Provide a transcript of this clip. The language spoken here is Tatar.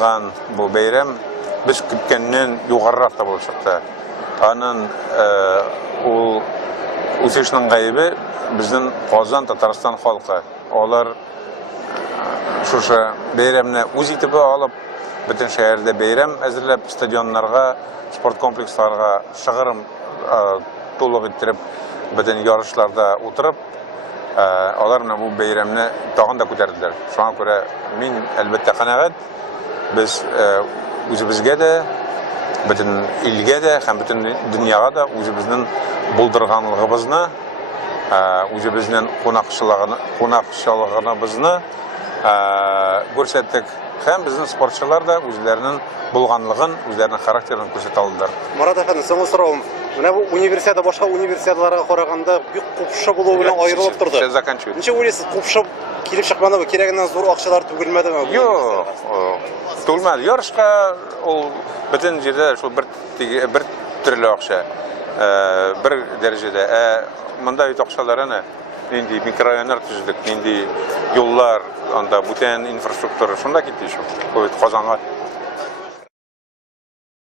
узган бу бәйрәм без көткәннән югарырак та булып чыкты. Аның ул үсешнең гаебе безнең Казан Татарстан халкы. Алар шушы бәйрәмне үз итеп алып, бөтен шәһәрдә бәйрәм әзерләп, стадионнарга, спорт комплексларга шыгырым тулык иттереп, бөтен ярышларда утырып, алар менә бу бәйрәмне тагын да күтәрделәр. Шуңа күрә мин әлбәттә канәгать. Без үзебезгә дә, бөтен илгә дә һәм бөтен дөньяга да үзебезнең булдырганлыгыбызны, үзебезнең кунакчылыгыбызны күрсәттек. Һәм безнең спортчылар да үзләренең булганлыгын, үзләренең характерын күрсәтә алдылар. Марат әфәнде, соңгы сорауым. Менә бу универсиада башка универсиадаларга караганда бик купшы булу белән аерылып торды. Ничә уйлыйсыз, купшы килеп чыкмадымы? Кирәгеннән зур акчалар түгелмәдеме? Юк, түгелмәде. Ярышка ул бөтен җирдә шул бер төрле акча, бер дәрәҗәдә. Монда бит акчалар әнә нинди микрорайоннар төзедек, нинди юллар, анда бүтән инфраструктура, шунда китте шул. Бу Казанга